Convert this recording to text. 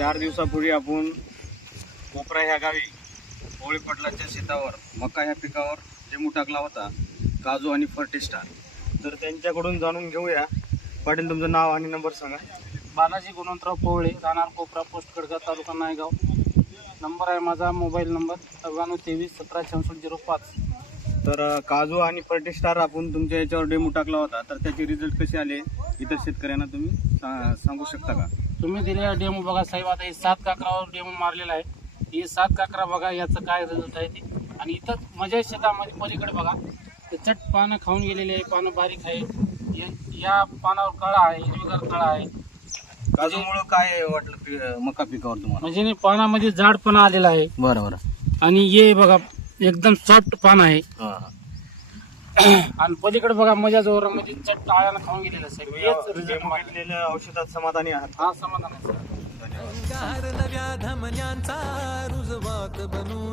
चार दिवसापूर्वी आपण कोपरा ह्या गावी कोळी पटलाच्या शेतावर मका ह्या पिकावर डेमो टाकला होता काजू आणि फर्टिस्टार तर त्यांच्याकडून जाणून घेऊया. पाटील तुमचं नाव आणि नंबर सांगा. बालाजी गुणवंतराव पोवळे राहणार कोपरा पोस्ट खडका तालुका नायगाव. नंबर आहे माझा मोबाईल नंबर नव्याण्णव तेवीस सतरा छासष्ट झिरो पाच. तर काजू आणि फर्टिस्टार आपण तुमच्या याच्यावर डेमो टाकला होता. तर त्याचे रिझल्ट कसे आले? इतर शेतकऱ्यांना तुम्ही सा- सांगू शकता का? तुम्ही दिलेला डेमो बघा साहेब आता हे सात काकरावर डेमो मारलेला आहे. हे सात काकरा बघा याचं काय रिझल्ट आहे ते. आणि इथं माझ्या शेतामध्ये पलीकडे बघा. ते चट पानं खाऊन गेलेले आहे पानं बारीक आहे. या- पानावर कळा आहे हिरवीगार कळा आहे. काजूमुळं काय वाटलं पि- मका पिकावर तुम्हाला? म्हणजे नी पानामध्ये जाडपणा आलेला आहे. बरं बरं. आणि हे बघा एकदम सॉफ्ट पान आहे. हां. आणि पलीकडे बघा माझ्या जोरामध्ये चट आळ्यानं खाऊन गेलेलं साहेब औषधात समाधानी आहात. हा समाधान आहे सर. रुजवात बनून